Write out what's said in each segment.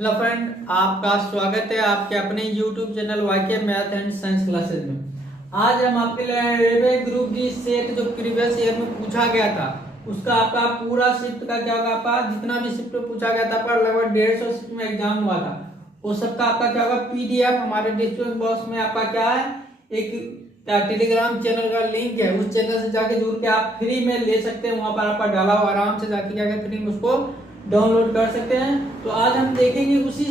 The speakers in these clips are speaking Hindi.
हेलो फ्रेंड, आपका स्वागत है आपके अपने YouTube channel YK math and science classes में। आज हम आपके लिए रेलवे ग्रुप डी सेट जो प्रीवियस ईयर में पूछा गया था उसका आपका पूरा शिफ्ट का क्या होगा, आपका जितना भी शिफ्ट पूछा गया था पर लगभग 150 शिफ्ट में एग्जाम हुआ था वो सबका आपका क्या होगा PDF हमारे डिस्क्रिप्शन बॉक्स में आपका क्या है एक टेलीग्राम चैनल का लिंक है, उस चैनल से जाके जुड़ के आप फ्री में ले सकते हैं। वहां पर आपका डाला हुआ आराम से जाके क्या कहते हैं उसको डाउनलोड कर सकते हैं। तो आज हम देखेंगे उसी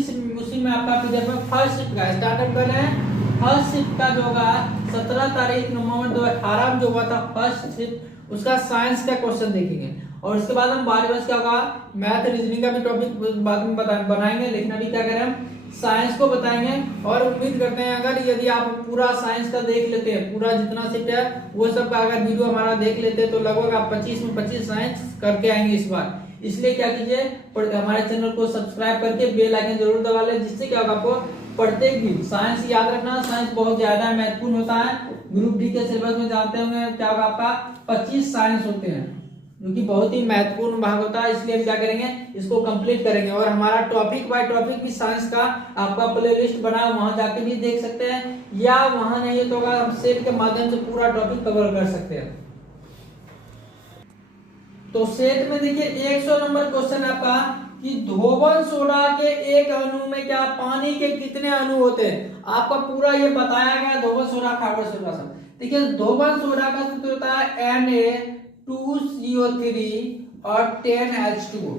में आपका पीडीएफ में फर्स्ट शिफ्ट का स्टार्टअप कर रहे हैं। फर्स्ट शिफ्ट का जो होगा 17 तारीख नवंबर 2018 में जो हुआ था फर्स्ट शिफ्ट, उसका साइंस का क्वेश्चन देखेंगे और उसके बाद हम 12 बजे क्या होगा मैथ रीजनिंग का भी टॉपिक बाद में बनाएंगे, लेकिन अभी क्या करें हम साइंस को बताएंगे। और उम्मीद करते हैं अगर यदि आप पूरा साइंस का देख लेते हैं, पूरा जितना शिफ्ट है वो सब का अगर वीडियो हमारा देख लेते हैं तो लगभग आप 25 में 25 साइंस करके आएंगे इस बार। इसलिए क्या कीजिए, हमारे चैनल को सब्सक्राइब करके बेल आइकन जरूर दबा लें, जिससे क्या होगा आपको प्रत्येक दिन साइंस याद रखना। साइंस बहुत ज्यादा महत्वपूर्ण होता है। ग्रुप डी के सिलेबस में जानते होंगे क्या होगा आपका 25 साइंस होते हैं जो कि बहुत ही महत्वपूर्ण भाग होता है। इसलिए हम क्या करेंगे इसको कंप्लीट करेंगे और हमारा टॉपिक बाय टॉपिक भी साइंस का आपका प्लेलिस्ट बना, वहां जाके भी देख सकते हैं या वहां नहीं तो हम सेट के माध्यम से पूरा टॉपिक कवर कर सकते हैं। तो सेट में देखिए 100 नंबर क्वेश्चन आपका कि धोबन सोडा के एक अणु में क्या पानी के कितने अणु होते हैं, आपका पूरा ये बताया गया। धोबन सोडा कार्बन सोडा सब देखिए, धोबन सोडा का सूत्र होता है Na2CO3 और 10H2O।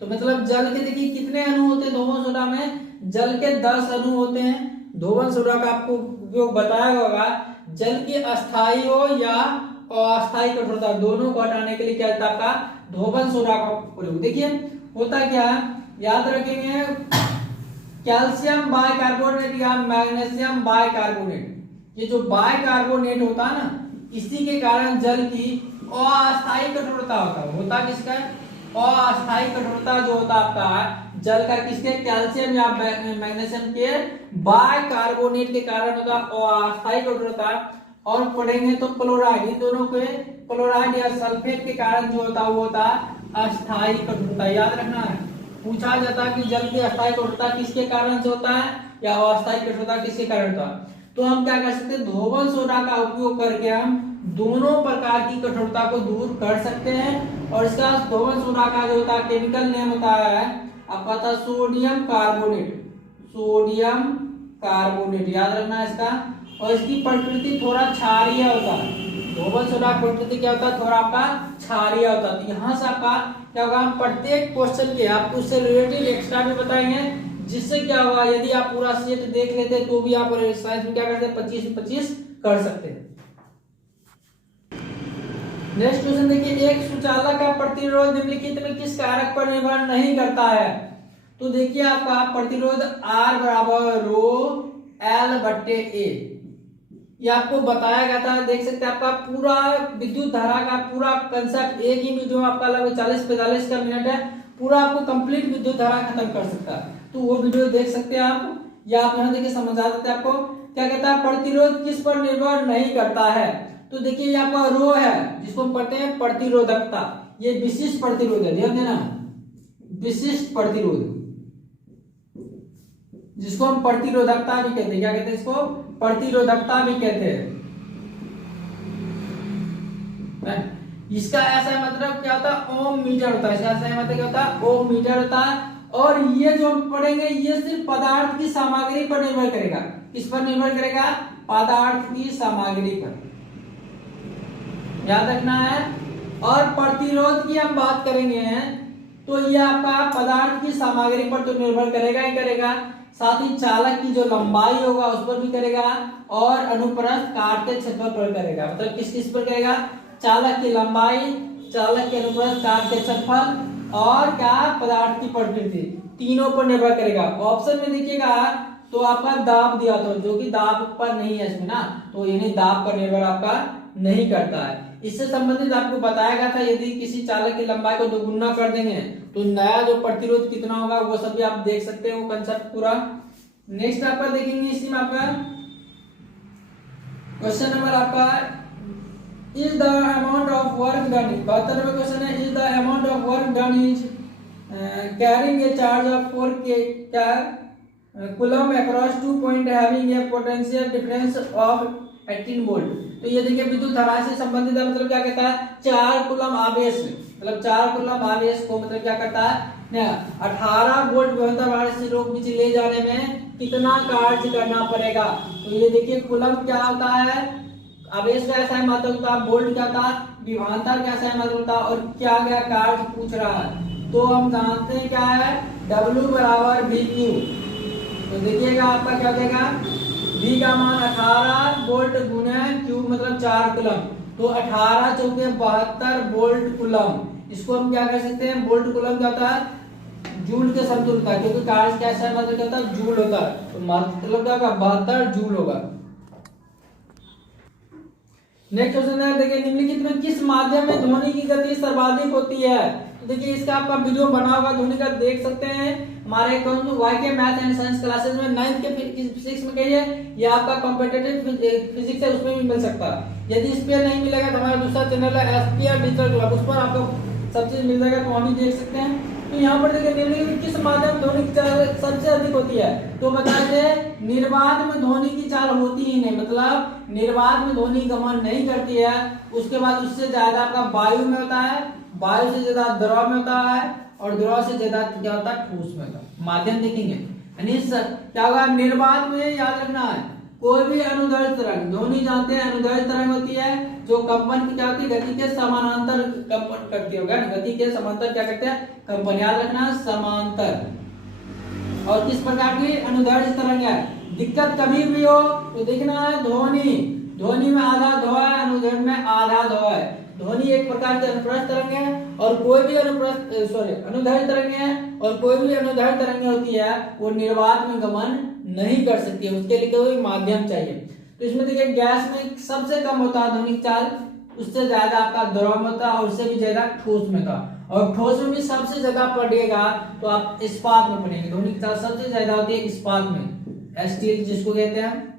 तो मतलब जल के देखिए कितने अणु होते हैं धोबन सोडा में, जल के 10 अणु होते हैं। धोबन सोडा का आपको उपयोग बताया होगा, जल की अस्थायी हो या अस्थायी कठोरता दोनों को हटाने के लिए क्या होता है आपका धोबन सोडा का प्रयोग। देखिए होता क्या है, याद रखेंगे कैल्शियम बाइकार्बोनेट या मैग्नीशियम बाइकार्बोनेट, ये जो बाइकार्बोनेट होता है ना, इसी के कारण जल की अस्थायी कठोरता होता किसका अस्थायी कठोरता जो होता आपका जल का किसके कैल्शियम या मैग्नीशियम के बाइकार्बोनेट के कारण होता अस्थायी कठोरता। और पढ़ेंगे तो क्लोराइड, इन दोनों के क्लोराइड या सल्फेट के कारण जो होता वो होता अस्थायी कठोरता। याद रखना है, पूछा जाता है कि जल की अस्थायी कठोरता किसके कारण से होता है या अस्थायी कठोरता किसके कारण होता है। तो हम क्या कर सकते हैं, धोबन सोडा का उपयोग करके हम दोनों प्रकार की कठोरता को दूर कर सकते हैं। और इसका धोबन सोडा का जो होता है केमिकल नेम होता है आपका था सोडियम कार्बोनेट, सोडियम कार्बोनेट याद रखना है इसका। और इसकी प्रकृति थोड़ा क्षारीय होता है, धोबन सोडा की प्रकृति क्या होता है थोड़ा आपका क्षारीय होता है। तो यहाँ से आपका क्या होगा, हम प्रत्येक क्वेश्चन के आपको उससे रिलेटेड एक्स्ट्रा भी बताएंगे, जिससे क्या होगा यदि आप पूरा सेट देख लेते हैं तो भी आप साइंस में क्या करते हैं 25 में 25 कर सकते हैं। नेक्स्ट क्वेश्चन देखिए, एक सुचालक का प्रतिरोध निम्नलिखित में किस कारक पर निर्भर नहीं करता है। तो देखिए आपका प्रतिरोध R बराबर रो L/A, ये आपको बताया गया था। देख सकते हैं आपका पूरा विद्युत धारा का पूरा कंसेप्ट एक ही वीडियो में आपका लगभग 40-45 का मिनट है, पूरा आपको कंप्लीट विद्युत धारा खत्म कर सकता है। तो वो वीडियो देख सकते हैं आप, या आप यहाँ देखिए समझ आ जाते हैं आपको क्या कहता है प्रतिरोध किस पर निर्भर नहीं करता है। तो देखिए ये आपका रो है जिसको हम पढ़ते हैं प्रतिरोधकता, ये विशिष्ट प्रतिरोध है, ध्यान देना विशिष्ट प्रतिरोध जिसको हम प्रतिरोधकता भी कहते हैं। क्या कहते हैं इसको, प्रतिरोधकता भी कहते हैं। इसका ऐसा मतलब क्या होता है ओम मीटर होता है, ऐसा मतलब क्या होता है ओम मीटर होता है। और ये जो हम पढ़ेंगे ये सिर्फ पदार्थ की सामग्री पर निर्भर करेगा। किस पर निर्भर करेगा, पदार्थ की सामग्री पर, याद रखना है। और प्रतिरोध की हम बात करेंगे तो ये आपका पदार्थ की सामग्री पर तो निर्भर करेगा ही करेगा, साथ ही चालक की जो लंबाई होगा उस पर भी करेगा और अनुप्रस्थ काट के क्षेत्रफल पर करेगा। मतलब किस किस पर करेगा, चालक की लंबाई, चालक के अनुप्रस्थ काट के क्षेत्रफल और क्या पदार्थ की प्रकृति, तीनों पर निर्भर करेगा। ऑप्शन में देखिएगा तो आपका दाब दिया था जो कि दाब पर नहीं है इसमें ना, तो यानी दाब पर निर्भर आपका नहीं करता है। इससे संबंधित आपको बताया गया था यदि किसी चालक की लंबाई को दोगुना कर देंगे तो नया जो प्रतिरोध कितना होगा वो सब भी आप देख सकते हैं वो कंसेप्ट पूरा। नेक्स्ट आपका देखेंगे इसी में आपका क्वेश्चन नंबर आपका is the amount of work done, 72वां क्वेश्चन है, is the amount of work done is carrying a charge of 4 के क्या coulomb across 2 point having a potential difference of 18 volt. तो ये देखिए विद्युत धारा से संबंधित है, मतलब क्या कहता है 4 कूलम आवेश, मतलब 4 कूलम आवेश को मतलब क्या करता है 18 वोल्ट विभवांतर से रोक नीचे ले जाने में कितना कार्य करना पड़ेगा। तो ये देखिए कूलम क्या होता है, आवेश का ऐसा मात्रक होता है, वोल्ट क्या था, विभवांतर का ऐसा मात्रक होता है, और क्या क्या कार्य पूछ रहा है। तो हम जानते हैं क्या है W बराबर VQ। तो देखिएगा आपका क्या हो जाएगा, V का मान 18 वोल्ट गुने Q मतलब 4 कूलम, तो 18 चौके 72 वोल्ट कूलम। इसको हम क्या कर सकते हैं, वोल्ट कूलम क्या होता है जूल के समतुल्य होता है, क्योंकि कार्य कैसा मतलब क्या होता है जूल होता है, तो मतलब क्या होगा 72 जूल होगा। नेक्स्ट क्वेश्चन है, देखिए निम्नलिखित में किस माध्यम में ध्वनि की गति सर्वाधिक होती है। तो देखिए इसका आपका वीडियो बना होगा ध्वनि का, देख सकते हैं हमारे वाई के मैथ एंड साइंस क्लासेस में 9th के फिजिक्स में कही है, या आपका कॉम्पिटिटिव फिजिक्स है उसमें भी मिल सकता है। यदि इस पे नहीं मिलेगा तो हमारा दूसरा चैनल है एसपीआर डिजिटल क्लब, उस पर आपको सब चीज मिल जाएगा, तो वहां भी देख सकते हैं। तो यहाँ पर देखिए निम्नलिखित किस माध्यम ध्वनि की चाल सबसे अधिक होती है। तो बताए थे निर्वात में ध्वनि की चाल होती ही नहीं, मतलब निर्वात में ध्वनि गमन नहीं करती है। उसके बाद उससे ज्यादा आपका वायु में होता है, वायु से ज्यादा द्रव में होता है, और द्रव से ज्यादा क्या होता है ठोस में होता है। माध्यम देखेंगे यानी क्या होगा, निर्वात में याद रखना है कोई भी अनुदैर्ध्य तरंग, ध्वनि जानते हैं अनुदैर्ध्य तरंग होती है जो कंपन की क्या होती है गति के समानांतर कंपन करती होगा, गति के समांतर क्या करते हैं कंपन, याद रखना समांतर। और किस प्रकार की अनुदैर्ध्य तरंग है, दिक्कत कभी भी हो तो देखना है ध्वनि में आधा धोआ है, अनुदैर्ध्य में आधा धोआ है। ध्वनि एक प्रकार की अनुप्रस्थ तरंग है, और कोई भी अनुदैर्ध्य तरंग है, और कोई भी अनुदैर्ध्य तरंग होती है वो निर्वात में गमन नहीं कर सकती है, उसके लिए कोई माध्यम चाहिए। तो इसमें देखिए गैस में सबसे कम होता है ध्वनिक चाल, उससे ज्यादा आपका द्रव में होता है, और उससे भी ज्यादा ठोस में था, और ठोस में भी सबसे ज्यादा पड़ेगा तो आप इस्पात में पड़ेंगे। ध्वनिक चाल सबसे ज्यादा होती है इस्पात में, स्टील जिसको कहते हैं।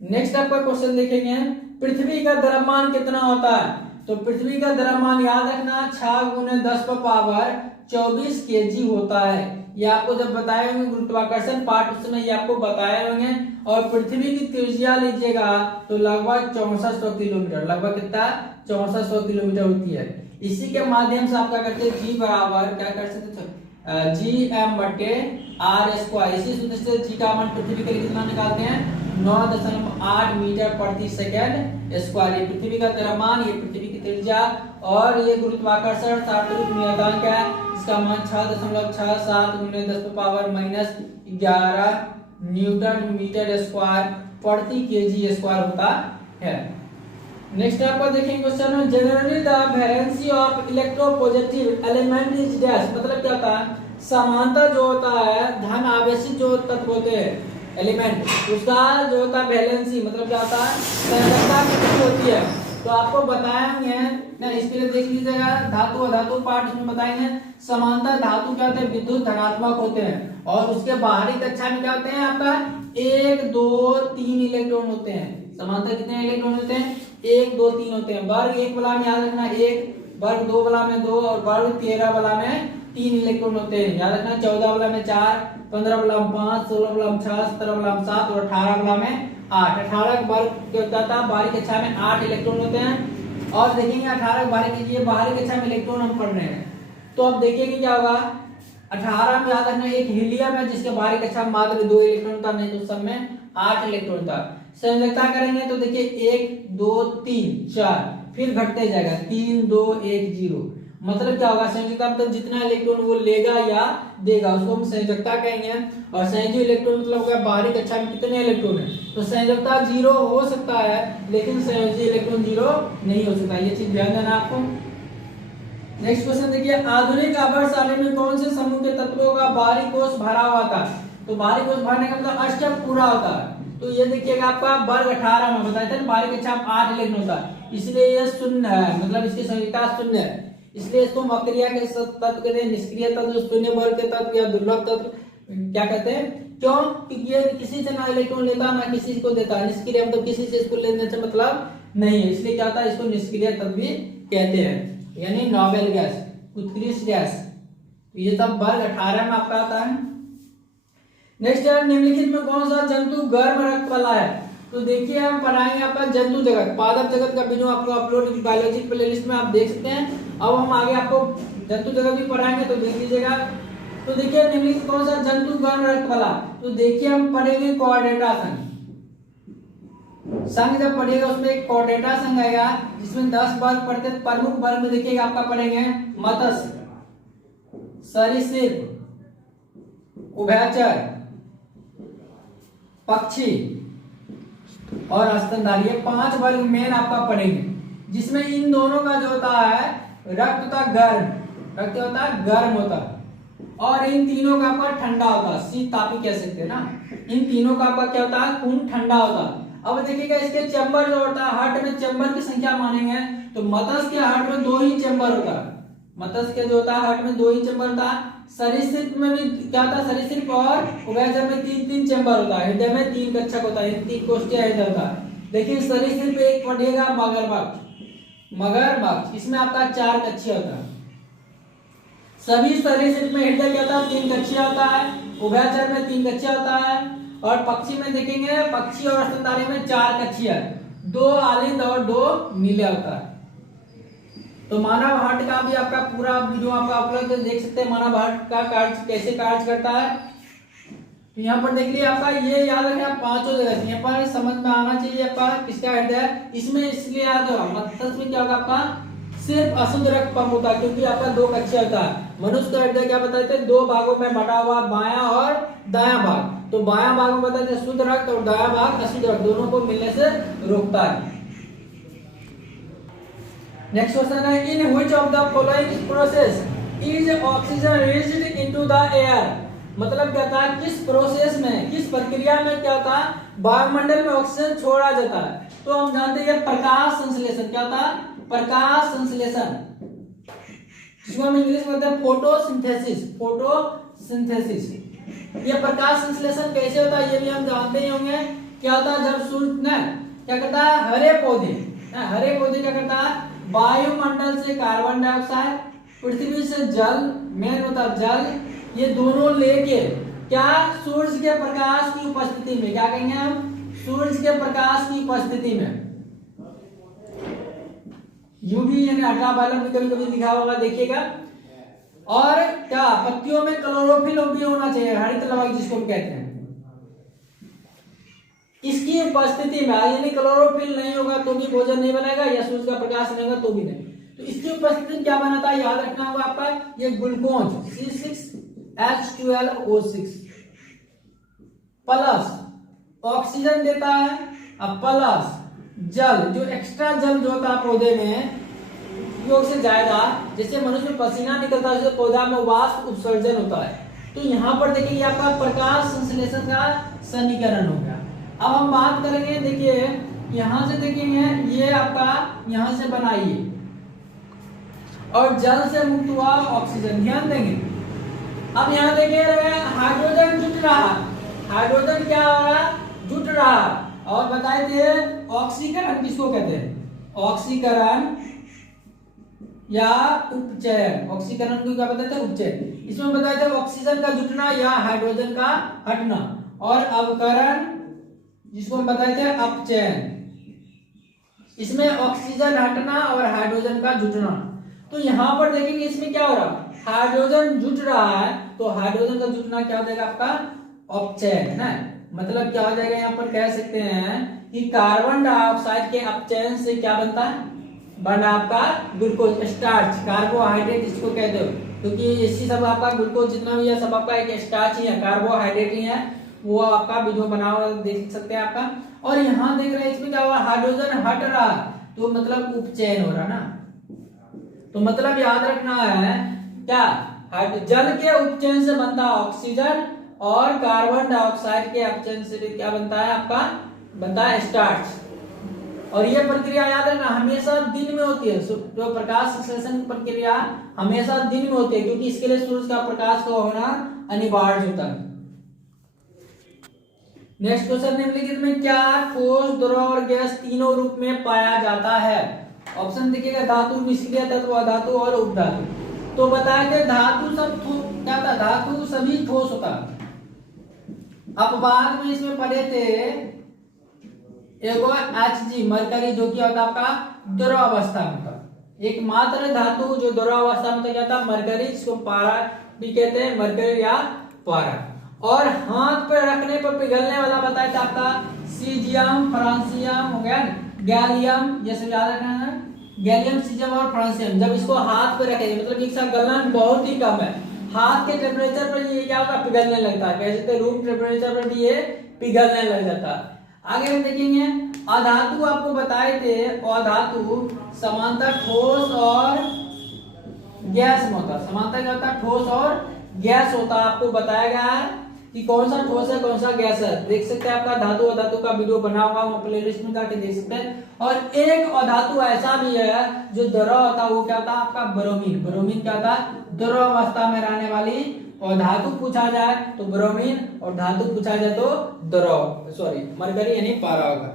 नेक्स्ट आपका क्वेश्चन देखेंगे, पृथ्वी का द्रव्यमान कितना होता है। तो पृथ्वी का द्रव्यमान याद रखना 6 × 10⁻24 kg होता है। ये आपको जब बताए होंगे गुरुत्वाकर्षण पाठ उस समय ये आपको बताए होंगे। और पृथ्वी की त्रिज्या लीजिएगा तो लगभग 6400 किलोमीटर, लगभग कितना 6400 किलोमीटर होती है। इसी के माध्यम से आप क्या करते हैं जी बराबर क्या कर सकते थे Gm/r²। इसी सूत्र से जी का मान पृथ्वी के लिए कितना निकालते हैं 9.8 मीटर प्रति सेकंड स्क्वायर। ये पृथ्वी का द्रव्यमान, ये पृथ्वी की त्रिज्या, और ये गुरुत्वाकर्षण सापेक्ष नियतांक है, इसका मान 6.67 × 10⁻⁻11 न्यूटन मीटर स्क्वायर प्रति केजी स्क्वायर होता है। नेक्स्ट आपको देखेंगे question, generally the valency of electropositive element is dash. मतलब क्या होता है समांतर जो होता है धन आवेशित जो तत्व होते हैं एलिमेंट, उसका जो होता है वैलेंसी मतलब क्या होता है संयोजकता कितनी होती है। तो आपको बताएंगे ना, इसके लिए देख लीजिएगा धातु अधातु पार्ट में बताएंगे। समांतर धातु क्या होते हैं विद्युत धनात्मक होते हैं, और उसके बाहरी कक्षा में क्या होते हैं आपका 1 2 3 इलेक्ट्रॉन होते हैं। समांतर कितने इलेक्ट्रॉन होते हैं 1 2 3 होते हैं। वर्ग 1 वाला में याद रखना 1, वर्ग 2 वाला में 2, और वर्ग 13 वाला में 3 इलेक्ट्रॉन होते हैं। याद रखना 14 वाला में 4, 15 वाला में 5, 16 वाला में 6, 17 वाला में 7, और 18 वाला में 8। 18 का वर्ग होता था बाहरी कक्षा में 8 इलेक्ट्रॉन होते हैं। और देखेंगे 18 बाहरी कक्षा में इलेक्ट्रॉन हम पढ़ रहे हैं, तो अब देखेंगे क्या होगा 18 में याद रखना एक हीलियम है जिसके बाहरी कक्षा में मात्र 2 इलेक्ट्रॉन था, नहीं तो सब में 8 इलेक्ट्रॉन था। संयोजकता करेंगे तो देखिए 1 2 3 4, फिर घटते जाएगा 3 2 1 0। मतलब क्या होगा संयोजकता मतलब जितना इलेक्ट्रॉन वो लेगा या देगा उसको हम संयोजकता कहेंगे। और संयोजी इलेक्ट्रॉन मतलब होगा बाहरी कक्षा में कितने इलेक्ट्रॉन है, तो संयोजकता 0 हो सकता है लेकिन संयोजी इलेक्ट्रॉन 0 नहीं हो सकता, ये चीज ध्यान देना आपको। नेक्स्ट क्वेश्चन देखिए, आधुनिक आवर्तसारणी में कौन से समूह के तत्वों का बाहरी कोश भरा हुआ था। तो बाहरी कोश भरने का मतलब अष्टक पूरा होता है। तो ये देखिएगा आपका वर्ग 18 में बताया था बाहरी कक्षा में 8 इलेक्ट्रॉन होता है, इसलिए ये शून्य है, मतलब इसकी संयोजकता शून्य है। इसलिए इसको अक्रिया के तत्व कहते हैं, निष्क्रिय तत्व, शून्य वर्ग के तत्व या दुर्लभ तत्व क्या कहते हैं। क्यों? क्योंकि ये किसी से ना इलेक्ट्रॉन लेता ना किसी को देता, निष्क्रिय मतलब किसी से इसको लेने से मतलब नहीं है, इसलिए क्या होता है इसको निष्क्रिय तत्व भी कहते हैं, यानी नोबेल गैस। उत्कृष्ट गैस। तो ये सब वर्ग 18 में आपका आता है। नेक्स्ट है निम्नलिखित में कौन सा जंतु गर्म रक्त वाला है। तो देखिए हम पढ़ाएंगे आपका जंतु जगत, पादप जगत का वीडियो आपको अपलोड बायोलॉजी प्लेलिस्ट में आप देख सकते हैं। अब हम आगे आपको जंतु जगत भी पढ़ाएंगे तो देख लीजिएगा। तो देखिए निम्नलिखित कौन सा जंतु गर्म रक्त वाला। तो देखिए हम पढ़ेंगे कॉर्डेटा संघ। संघ जब पढ़िएगा उसमें एक कॉर्डेटा संघ आएगा जिसमें 10 वर्ग पढ़ते। प्रमुख वर्ग में देखिएगा आपका पढ़ेंगे मत्स्य, सरीसृप, उभयचर, पक्षी और स्तनधारी, ये 5 वर्ग मेन आपका पढ़ेंगे, जिसमें इन दोनों का जो होता है रक्त होता है गर्म, रक्त होता है गर्म होता है, और इन तीनों का आपका ठंडा होता है, शीत तापी कह सकते हैं ना। इन तीनों का आपका क्या होता है, खून ठंडा होता है। अब देखिएगा इसके चैम्बर जो होता है, हार्ट में चैम्बर की संख्या मानेंगे तो मत्स्य के हार्ट में 2 ही चैम्बर होता है। मत्स्य के जो होता है हार्ट में 2 ही चैम्बर होता है। सरीसृप में भी क्या होता है, सरीसृप और उभयचर में 3-3 चैम्बर होता है। हृदय में 3 कक्षक होता है, 3 कोष्ठीय हृदय होता है। देखिए सरीसृप एक पढ़िएगा मगरमच्छ, मगरमच्छ इसमें आपका 4 कक्षीय होता है। सभी सरीसृप में हृदय क्या होता है, 3 कक्षीय होता है। उभयचर में 3 कक्षीय होता है, और पक्षी में देखेंगे पक्षी और स्तनधारी में 4 कक्षीय, 2 आलिंद और 2 नीले होता है। तो मानव हार्ट का भी आपका पूरा वीडियो आपका अपलोड देख सकते हैं, मानव हार्ट का कार्य कैसे कार्य करता है। तो यहाँ पर देख लीजिए आपका ये याद रखें आप 5 जगह यहाँ पर समझ में आना चाहिए आपका किसका हृदय। इसमें इसलिए याद होगा मत्स्य में क्या होगा आपका सिर्फ अशुद्ध रक्त पंप होता है, क्योंकि आपका 2 कक्षीय होता है। मनुष्य का हृदय क्या बताते हैं, 2 भागों में बटा हुआ, बायां और दायां भाग। तो बायां भाग में बताते हैं शुद्ध रक्त और दायां भाग अशुद्ध रक्त, दोनों को मिलने से रोकता है। नेक्स्ट क्वेश्चन है in which of the following process is oxygen released into the air. मतलब क्या था, किस प्रोसेस में, किस प्रक्रिया में क्या था वायुमंडल में ऑक्सीजन छोड़ा जाता है। तो हम जानते हैं प्रकाश संश्लेषण। क्या था, प्रकाश संश्लेषण, जिसको हम इंग्लिश में कहते हैं फोटोसिंथेसिस। फोटोसिंथेसिस ये प्रकाश संश्लेषण कैसे होता है ये भी हम जानते ही होंगे। क्या होता है, जब सूर्य ना क्या करता है, हरे पौधे क्या करता है, वायुमंडल से कार्बन डाइऑक्साइड, पृथ्वी से जल, मेन होता है जल, ये दोनों लेके क्या सूर्य के प्रकाश की उपस्थिति में, क्या कहेंगे हम, सूर्य के प्रकाश की उपस्थिति में, यूवी यानी अल्ट्रावायलेट भी कभी कभी लिखा होगा देखिएगा। और क्या पत्तियों में क्लोरोफिल भी होना चाहिए, हरित लवक जिसको हम कहते हैं, इसकी उपस्थिति में। यानी क्लोरोफिल नहीं होगा तो भी भोजन नहीं बनेगा, या सूर्य का प्रकाश नहीं होगा तो भी नहीं। तो इसकी उपस्थिति में क्या बनाता है, याद रखना होगा आपका, ये ग्लूकोज C6H12O6 प्लस ऑक्सीजन देता है, अब प्लस जल, जो एक्स्ट्रा जल जो होता है पौधे में उपयोग से ज्यादा, जैसे मनुष्य में पसीना निकलता है उससे पौधा में वाष्प उत्सर्जन होता है। तो यहाँ पर देखिए आपका प्रकाश संश्लेषण का सन्निकरण हो गया। अब हम बात करेंगे, देखिए यहाँ से देखेंगे ये आपका यहाँ से बनाइए और जल से मुक्त हुआ ऑक्सीजन, ध्यान देंगे। अब यहाँ देखिए हाइड्रोजन जुट रहा, हाइड्रोजन क्या हो रहा, जुट रहा। और बताए थे ऑक्सीकरण किसको कहते हैं, ऑक्सीकरण या उपचयन। ऑक्सीकरण को क्या बताते हैं, उपचयन। इसमें बताए थे ऑक्सीजन का जुटना या हाइड्रोजन का हटना, और अवकरण जिसको हम बताए थे अपचयन, इसमें ऑक्सीजन हटना और हाइड्रोजन का जुटना। तो यहाँ पर देखेंगे इसमें क्या हो रहा, हाइड्रोजन जुट रहा है तो हाइड्रोजन का जुटना क्या हो जाएगा आपका, अपचयन है ना। मतलब क्या हो जाएगा, यहाँ पर कह सकते हैं कि कार्बन डाइऑक्साइड के अपचयन से क्या बनता है, बना आपका ग्लूकोज, स्टार्च, कार्बोहाइड्रेट इसको कहते हो, क्योंकि इसी सब आपका ग्लूकोज जितना भी है सब आपका एक स्टार्च ही है, कार्बोहाइड्रेट ही है। वो आपका वीडियो बना हुआ देख सकते हैं आपका। और यहाँ देख रहे हैं इसमें क्या हुआ, हाइड्रोजन हट रहा तो मतलब उपचयन हो रहा ना। तो मतलब याद रखना है क्या, जल के उपचयन से बनता है ऑक्सीजन, और कार्बन डाइऑक्साइड के अपचयन से क्या बनता है आपका, बनता है स्टार्च। और ये प्रक्रिया याद रखना हमेशा दिन में होती है, जो प्रकाश संश्लेषण की प्रक्रिया हमेशा दिन में होती है, क्योंकि इसके लिए सूर्य का प्रकाश का होना अनिवार्य होता है। नेक्स्ट क्वेश्चन निम्नलिखित में क्या ठोस, द्रव और गैस तीनों रूप में पाया जाता है। ऑप्शन देखिएगा, धातु, निष्क्रिय तत्व, अधातु और उपधातु। तो बताया कि धातु सब क्या था, धातु सभी ठोस होता। अब बाद में इसमें पढ़े थे एगो Hg मरकरी, जो कि होता आपका द्रव अवस्था में था। एकमात्र धातु जो द्रव अवस्था में था क्या था, मरकरी, जिसको पारा भी कहते हैं, मरकरी या पारा। और हाथ पर रखने पर पिघलने वाला बताया था आपका सीजियम, फ्रांसियम हो गया, गैलियम, ये सब याद रखना है, गैलियम, सीजियम और फ्रांसियम। जब इसको हाथ पे रखेंगे मतलब इसका गलन बहुत ही कम है, हाथ के टेम्परेचर पर ये क्या होगा, पिघलने लगता है। कह सकते हैं रूम टेम्परेचर पर भी ये पिघलने लग जाता है। आगे हम देखेंगे अधातु, आपको बताए थे अधातु समांतर ठोस और गैस में होता। समांतर क्या होता है, ठोस और गैस होता। आपको बताया गया है कि कौन सा ठोस है कौन सा गैस है। देख सकते हैं आपका धातु अधातु का वीडियो बना हुआ है, प्लेलिस्ट में जाके देख सकते हैं। और एक अधातु ऐसा भी है जो द्रव होता है, वो क्या होता है आपका ब्रोमीन। ब्रोमीन क्या होता है, द्रव अवस्था में रहने वाली। और धातु पूछा जाए तो ब्रोमीन, और धातु पूछा जाए तो द्रव, सॉरी मरकरी यानी पारा होगा।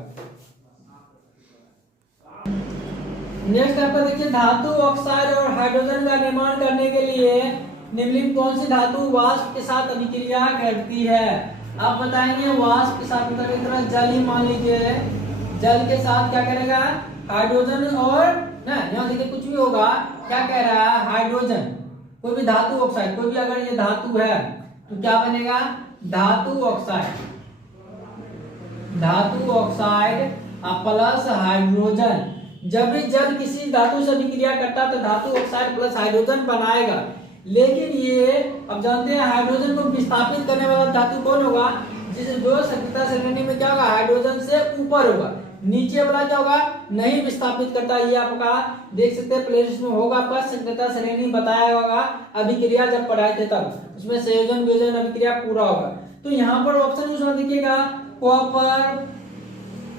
नेक्स्ट आपका देखिए, धातु ऑक्साइड और हाइड्रोजन का निर्माण करने के लिए निम्नलिखित कौन सी धातु वाष्प के साथ अभिक्रिया करती है। आप बताएंगे वाष्प के साथ, मतलब एक तरह जल ही मान लीजिए, जल के साथ क्या करेगा, हाइड्रोजन और ना, यहाँ देखिए कुछ भी होगा, क्या कह रहा है, हाइड्रोजन, कोई भी धातु ऑक्साइड, कोई भी अगर ये धातु है तो क्या बनेगा, धातु ऑक्साइड, धातु ऑक्साइड प्लस हाइड्रोजन। जब भी जल किसी धातु से अभिक्रिया करता है तो धातु ऑक्साइड प्लस हाइड्रोजन बनाएगा। लेकिन ये अब जानते हैं हाइड्रोजन को विस्थापित करने वाला धातु कौन होगा, जिसे जो सक्रियता श्रेणी में क्या होगा, हाइड्रोजन से ऊपर होगा, नीचे वाला क्या होगा, नहीं विस्थापित करता। ये आपका देख सकते हैं प्लेलिस्ट में होगा, आपका सक्रियता श्रेणी बताया होगा अभिक्रिया जब पढ़ाए थे तब, उसमें संयोजन वियोजन अभिक्रिया पूरा होगा। तो यहाँ पर ऑप्शन उसमें देखिएगा, कॉपर,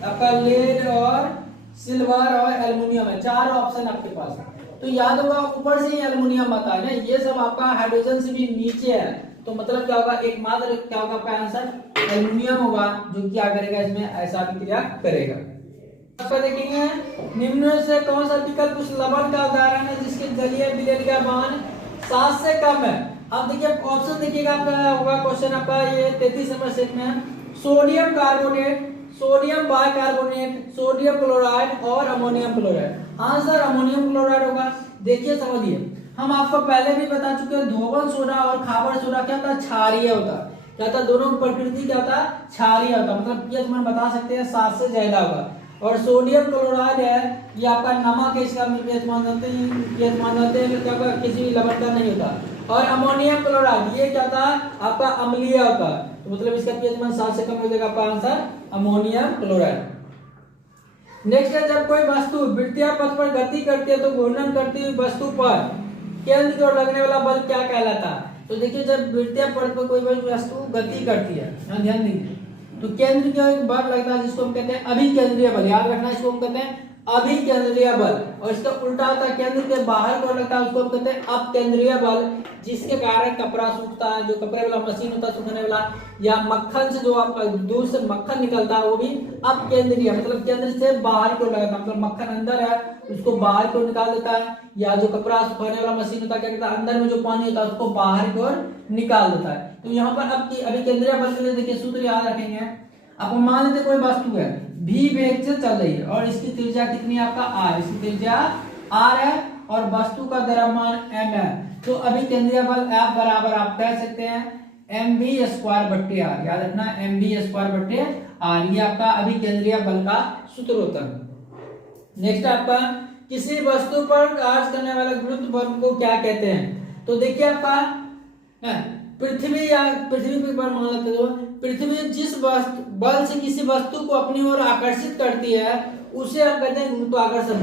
आपका लेड और सिल्वर और एल्युमिनियम है, चार ऑप्शन आपके पास है। तो याद होगा ऊपर से ही एल्युमिनियम आता है ना, ये सब आपका हाइड्रोजन से भी नीचे है, तो मतलब क्या होगा, एकमात्र क्या होगा आपका आंसर एल्युमिनियम होगा, जो क्या करेगा इसमें ऐसा अभिक्रिया करेगा। देखेंगे निम्न से कौन सा विकल्प उस लवण का उदाहरण है जिसके जलीय विलयन का मान 7 से कम है। अब देखिए ऑप्शन देखिएगा, आपका होगा क्वेश्चन आपका ये 33 नंबर सेट में है, sodium carbonate, sodium bicarbonate, sodium chloride और ammonium chloride. Answer ammonium chloride होगा। देखिए समझिए, हम आपको पहले भी बता चुके हैं, धोवन सोडा और खाबर सोडा क्या होता है, क्षारीय होता है। क्या होता है, दोनों की प्रकृति क्या होता है, क्षारीय होता है, मतलब पीएच मान बता सकते हैं 7 से ज्यादा होगा। और सोडियम क्लोराइड है, ये आपका नमक है, इसका पीएच मान जानते हैं, पीएच मान जानते हैं क्या होगा, किसी भी लवण का नहीं होता। और अमोनियम क्लोराइड ये क्या होता है, आपका अम्लीय होता है, तो मतलब इसका पीएच मान 7 से कम हो जाएगा, आपका आंसर अमोनियम क्लोराइड। नेक्स्ट है, जब कोई वस्तु वृत्तीय पथ पर गति करती है तो घूर्णन करती हुई वस्तु पर केंद्र की ओर लगने वाला बल क्या कहलाता है। तो देखिए जब वृत्तीय पथ पर कोई वस्तु गति करती है, ध्यान दीजिए, तो केंद्र की ओर बल लगता है, जिसको हम कहते हैं अभिकेंद्रीय बल। याद रखना, इसको हम कहते हैं अभिकेंद्रीय बल। और इसका उल्टा होता है, केंद्र के बाहर को लगता है, उसको हम कहते हैं अपकेंद्रीय बल, जिसके कारण कपड़ा सूखता है, जो कपड़े वाला मशीन होता है सूखने वाला, या मक्खन से जो आपका दूध से मक्खन निकलता है वो भी अपकेंद्रीय, मतलब केंद्र से बाहर को लगता है, मतलब मक्खन अंदर है उसको बाहर को निकाल देता है, या जो कपड़ा सुखाने वाला मशीन होता है क्या करता है, अंदर में जो पानी होता है उसको बाहर की ओर निकाल देता है। तो यहाँ पर अभिकेंद्रीय बल के लिए देखिए सूत्र याद रखेंगे। आप मान लेते कोई वस्तु है v वेग से चल रही है और इसकी त्रिज्या कितनी है आपका r, इसकी त्रिज्या r है और वस्तु का द्रव्यमान m है, तो अभिकेंद्रीय बल F बराबर आप कह सकते हैं mv²/r। याद रखना mv²/r, ये आपका अभिकेंद्रीय बल का सूत्र होता है। नेक्स्ट आपका किसी वस्तु पर कार्य करने वाले गुरुत्व बल को क्या कहते हैं। तो देखिए आपका पृथ्वी या पृथ्वी पर मान लेते हो, पृथ्वी जिस बल से किसी वस्तु को अपनी ओर आकर्षित करती है उसे हम कहते हैं गुरुत्वाकर्षण,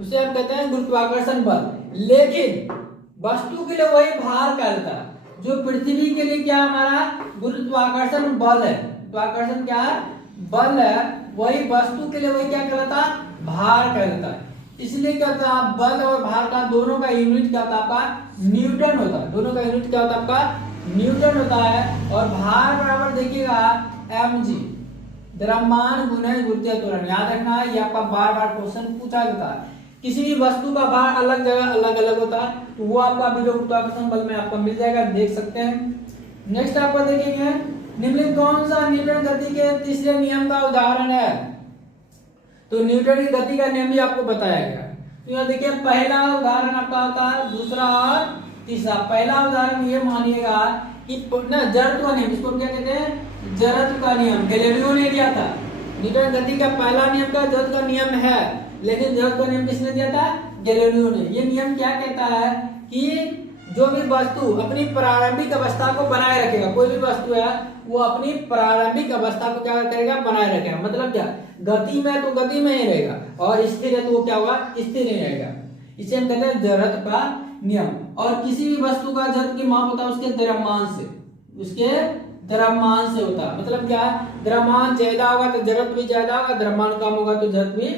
उसे हम कहते हैं गुरुत्वाकर्षण बल। लेकिन वस्तु के लिए वही भार कहलाता है, जो पृथ्वी के लिए क्या हमारा गुरुत्वाकर्षण बल है, गुरुत्वाकर्षण क्या बल है, वही वस्तु के लिए वही क्या कहलाता है, भार कहलाता है। इसलिए क्या होता है, बल और भार का दोनों का यूनिट क्या होता है आपका न्यूटन होता है, दोनों का यूनिट क्या होता है आपका न्यूटन होता है। और भार बराबर देखिएगा mg, द्रव्यमान गुना गुरुत्वीय त्वरण। याद रखना है, ये आपका बार बार क्वेश्चन पूछा जाता है किसी भी वस्तु का भार अलग जगह अलग अलग होता है, तो वो आपका विभव गुरुत्वाकर्षण बल में आपको मिल जाएगा, देख सकते हैं। नेक्स्ट आपको देखेंगे निम्नलिखित कौन सा न्यूटन गति के तीसरे नियम का उदाहरण है। तो न्यूटन की गति का नियम भी आपको बताया गया। तो यहाँ देखिए पहला उदाहरण आपका होता है, दूसरा और तीसरा। पहला उदाहरण ये मानिएगा कि ना जड़त्व का नियम, इसको क्या कहते हैं, जड़त्व का नियम गैलीलियो ने दिया था। न्यूटन गति का पहला नियम का जड़त्व का नियम है, लेकिन जड़त्व का नियम किसने दिया था, गैलीलियो ने। ये नियम क्या कहता है कि जो भी वस्तु अपनी प्रारंभिक अवस्था को बनाए रखेगा, कोई भी वस्तु है वो अपनी प्रारंभिक अवस्था को क्या करेगा, बनाए रखेगा। मतलब क्या, गति में तो गति में ही रहेगा, और स्थिर है तो वो क्या होगा, स्थिर ही रहेगा। इसे हम कहते हैं जड़त्व का नियम। और किसी भी वस्तु का जड़त्व की माप होता है उसके द्रव्यमान से, उसके द्रव्यमान से होता है। मतलब क्या, द्रव्यमान ज्यादा होगा तो जड़त्व भी ज्यादा होगा, द्रव्यमान कम होगा तो जड़त्व भी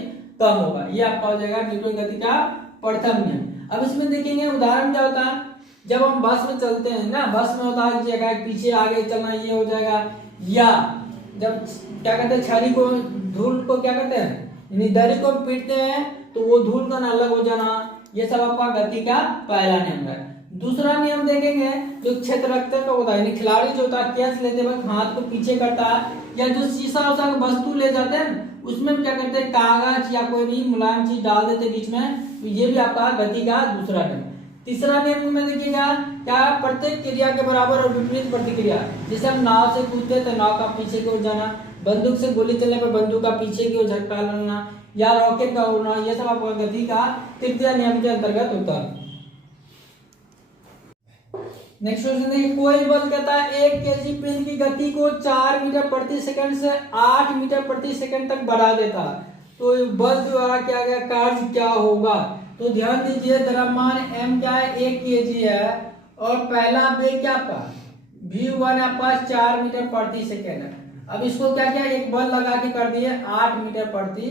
कम होगा। ये आपका हो जाएगा न्यूटन गति का प्रथम नियम। अब इसमें देखेंगे उदाहरण क्या होता है, जब हम बस में चलते हैं ना, बस में होता है जगह पीछे आगे चलना, ये हो जाएगा। या जब क्या कहते हैं छड़ी को, धूल को क्या कहते हैं, यानी दरी को पीटते हैं तो वो धूल का अलग हो जाना, ये सब आपका गति का पहला नियम है। दूसरा नियम देखेंगे जो क्षेत्ररक्षक का होता है, यानी खिलाड़ी जो होता है कैच लेते वक्त हाथ को पीछे करता है, या जो शीशा उसा वस्तु ले जाते हैं उसमें क्या करते हैं, कागज या कोई भी मुलायम चीज डाल देते बीच में, तो ये भी आपका गति का दूसरा नियम। तीसरा नियम में देखिएगा क्या, प्रत्येक क्रिया के बराबर और विपरीत प्रतिक्रिया। जैसे हम नाव से कूदते तो नाव का पीछे की ओर जाना, बंदूक से गोली चलने पर बंदूक का पीछे की ओर झटका लगना, या रॉकेट का उड़ना, ये सब आपका गति का तृतीय नियम के अंतर्गत होता है। नेक्स्ट क्वेश्चन देखिए, कोई बल कहता है 1 kg पिंड की गति को 4 मीटर प्रति सेकंड से 8 मीटर प्रति सेकंड तक बढ़ा देता है, तो बल द्वारा क्या गया कार्य क्या होगा। तो ध्यान दीजिए द्रव्यमान m क्या है, 1 kg है, और पहला वेग क्या आपका v1 आपका 4 मीटर प्रति सेकंड है। अब इसको क्या किया, एक बल लगा के कर दिए 8 मीटर प्रति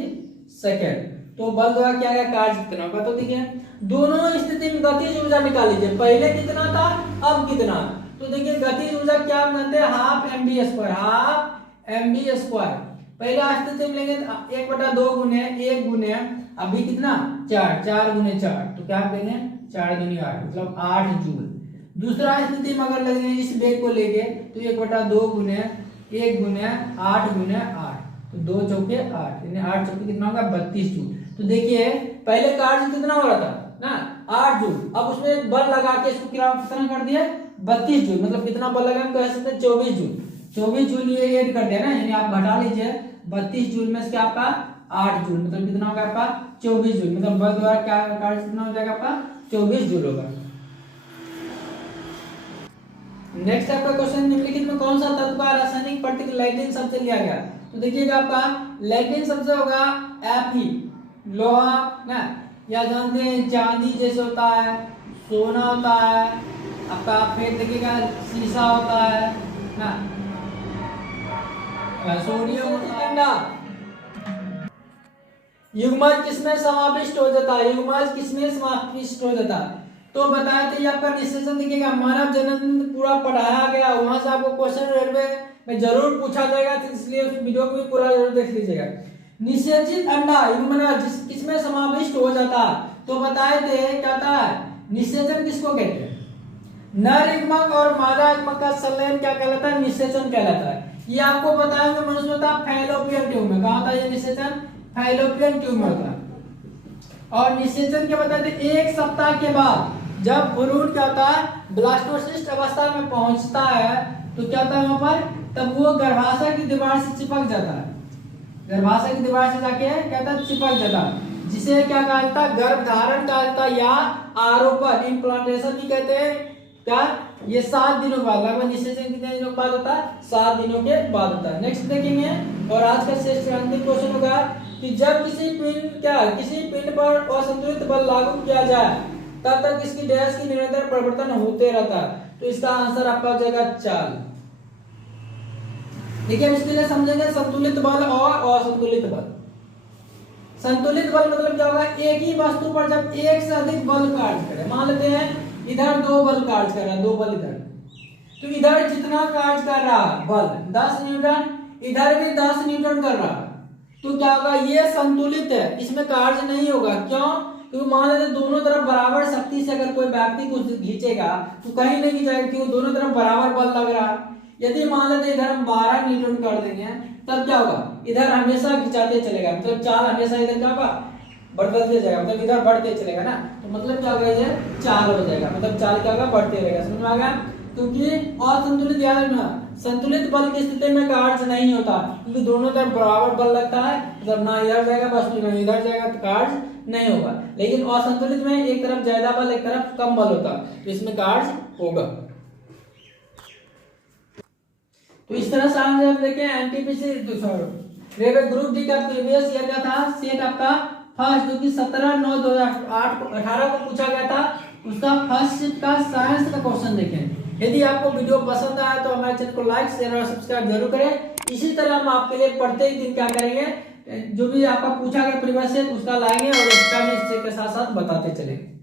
सेकंड, तो बल द्वारा क्या कार्य कितना होगा। तो देखिए दोनों स्थिति में गतिज ऊर्जा निकाल लीजिए, पहले कितना था अब कितना। तो देखिए गतिज ऊर्जा क्या मानते हैं, हाफ mv², हाफ mv²। पहला स्थिति में लेंगे 1/2 गुने 1 गुने अभी कितना 4, 4 गुने 4, तो क्या करेंगे 4 दूनी 8, मतलब 8 जूल। दूसरा स्थिति में अगर लेंगे इस वेग को लेके तो 1/2 गुने 1 गुने 8 गुने 8, तो 2 चौके 8, यानी 8 चौके कितना होगा 32 जूल। तो देखिए पहले कार्य कितना हो रहा था ना 8 जूल, अब उसमें एक बल लगा के इसको कितना कर दिया 32 जूल, मतलब कितना बल लगा कह सकते हैं 24 जूल। 24 जूल ये ऐड कर दिया ना, यानी आप घटा लीजिए 32 जूल में से आपका 8 जूल, मतलब कितना होगा आपका 24 जूल, मतलब बल द्वारा क्या कार्य कितना हो जाएगा आपका 24 जूल होगा। नेक्स्ट आपका क्वेश्चन, निम्नलिखित में कौन सा तत्व का रासायनिक प्रतीक लैटिन शब्द से लिया गया। तो देखिएगा आपका लैटिन शब्द होगा Fe, लोहा ना, या जानते हैं चांदी जैसे होता है, सोना होता है आपका, फिर देखिएगा शीशा होता है ना, सोडियम ठंडा। युग्मज किसमें समाविष्ट हो जाता है, युग्मज किसमें समाविष्ट हो जाता है। तो बताया था ये आपका निष्कर्षण देखिएगा, मानव जन्म पूरा पढ़ाया गया, वहां से आपको क्वेश्चन रेलवे में जरूर पूछा जाएगा, तो इसलिए उस वीडियो को भी पूरा जरूर देख लीजिएगा। निषेचित अंडा युग्मज किसमें समाविष्ट हो जाता, तो बताए थे क्या था, निषेचन किसको कहते हैं, नर युग्मक और मादा युग्मक का संलयन क्या कहलाता है, निषेचन कहलाता है। ये आपको बताएंगे मनुष्य होता है फैलोपियन ट्यूब में, कहा होता है ये निषेचन, फैलोपियन ट्यूब में होता है। और निषेचन क्या बताते हैं, 1 सप्ताह के बाद जब भ्रूण क्या होता है ब्लास्टोसिस्ट अवस्था में पहुंचता है, तो क्या होता है वहां पर, तब वो गर्भाशय की दीवार से चिपक जाता है, गर्भाशय की दीवार से जाके क्या होता है चिपक जाता है, जिसे क्या कहा जाता है गर्भधारण कहा जाता है, या आरोपण इम्प्लांटेशन भी कहते हैं। क्या ये 7 दिनों बाद, लगभग निषेचन कितने दिनों के बाद होता है, 7 दिनों के बाद होता है। नेक्स्ट देखेंगे, और आज का शेष अंतिम क्वेश्चन होगा कि जब किसी पिंड पर असंतुलित बल लागू किया जाए तब तक इसकी डैश की निरंतर परिवर्तन होते रहता है। तो इसका आंसर आपका हो जाएगा चाल। देखिए हम इसके लिए समझेंगे संतुलित बल और असंतुलित बल। संतुलित बल मतलब क्या होगा, एक ही वस्तु पर जब एक से अधिक बल कार्य करे, मान लेते हैं इधर 2 बल कार्य कर रहा है, 2 बल इधर, तो इधर जितना कार्य कर रहा है बल 10 न्यूटन, इधर भी 10 न्यूटन कर रहा है, तो क्या होगा ये संतुलित है, इसमें कार्य नहीं होगा। क्यों, क्योंकि मान लेते दोनों तरफ बराबर शक्ति से अगर कोई व्यक्ति कुछ खींचेगा तो कहीं नहीं खींचेगा, क्योंकि दोनों तरफ बराबर बल लग रहा है। यदि मान लेते इधर हम 12 न्यूटन कर देंगे तब क्या होगा, इधर हमेशा खिंचाते चलेगा, मतलब चाल हमेशा इधर क्या होगा, बढ़ते जाएगा, मतलब इधर बढ़ते चलेगा ना, तो मतलब क्या होगा, इधर चाल हो जाएगा, मतलब चाल क्या होगा, बढ़ते रहेगा। समझ में आ गया? क्योंकि असंतुलित, याद रखना, संतुलित बल की स्थिति में कार्य नहीं होता, क्योंकि दोनों तरफ बराबर बल लगता है, मतलब ना इधर जाएगा बस ना इधर जाएगा, तो कार्य नहीं होगा। लेकिन असंतुलित में एक तरफ ज्यादा बल एक तरफ कम बल होता है, तो इसमें कार्य होगा। तो इस तरह से हम जब देखें एनटीपीसी रेलवे ग्रुप डी का प्रीवियस ईयर का था सेट आपका फर्स्ट, जो कि 17/9/2018 को पूछा गया था, उसका फर्स्ट शिफ्ट का साइंस का क्वेश्चन देखें। यदि आपको वीडियो पसंद आया तो हमारे चैनल को लाइक शेयर और सब्सक्राइब जरूर करें। इसी तरह हम आपके लिए प्रत्येक दिन क्या करेंगे, जो भी आपका पूछा गया प्रीवियस सेट उसका लाएंगे और एक्स्ट्रा में इसके साथ साथ बताते चलेंगे।